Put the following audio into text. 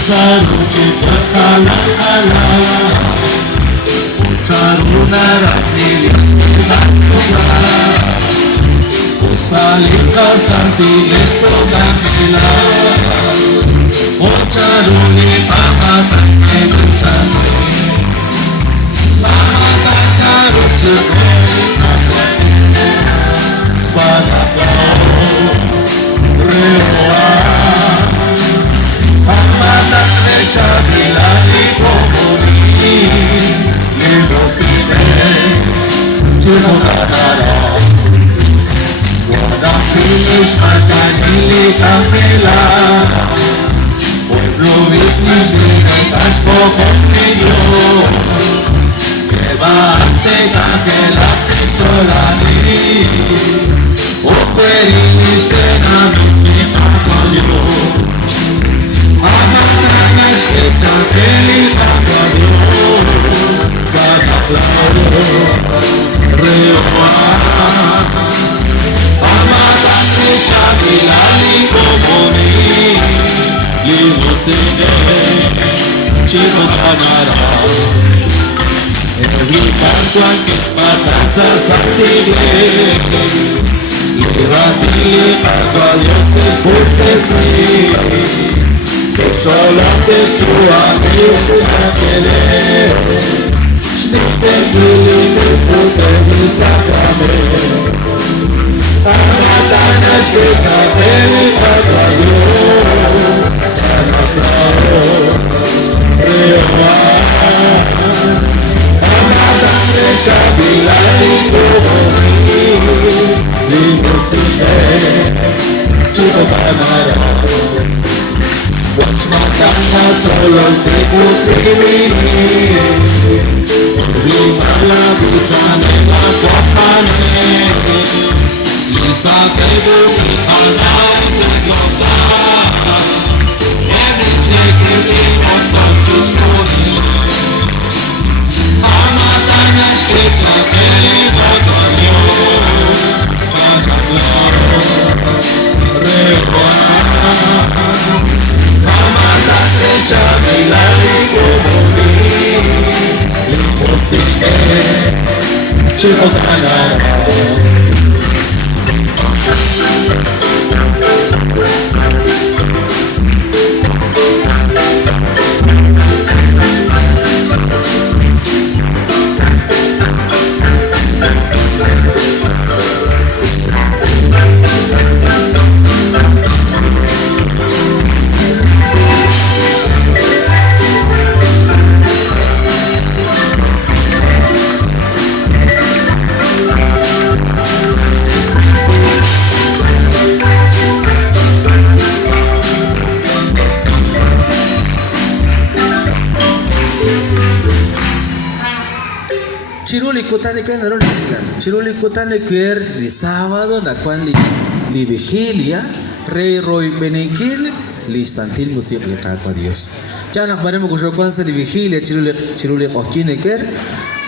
Saruchi Chakala Ucharuna Ratnilis Milakula Usalika Santiles Togamila Ucharuni Pamatan Eluchani Pamata Saruchi Spadakla Rewa Pamatas Necha Bilali Komuni Libosine Chimokanara Guadafinis Matanili Camila Pueblo Visnis conmigo Levante Cangelate Cholani Oquerinis Tenamini Matoyo Amatanas Ketapeli Matoyo Gadaplau Reoa Amatas Shabilali Komoni Limosine Chimokanara Every Pasua que matanza santile Liratili a dioses porque que solo destrua mi querer Snite Gili me fute mi sacrame Amatanas que capeli patayo Anaklaro Rewa Amatas Necha Bilali Komoni Limosine Chimokanara Watchmatana solo te putrimini Rima la buchane la guafane Lisa te buki anai te glosa Every chicken in my country's morning Amatana scritta che li voglio Anaklaro Rewa Amatas Necha Bilali Komoni Limosine Chimokanara Chiruli kutani kwen naron ligan. Chiruli kutani kwer di sábado na kwan li vigilia Rey Roy Benekil li santil musik li kakwa Dios. Chanak baremo kusho kwanza li vigilia chiruli kokine kwer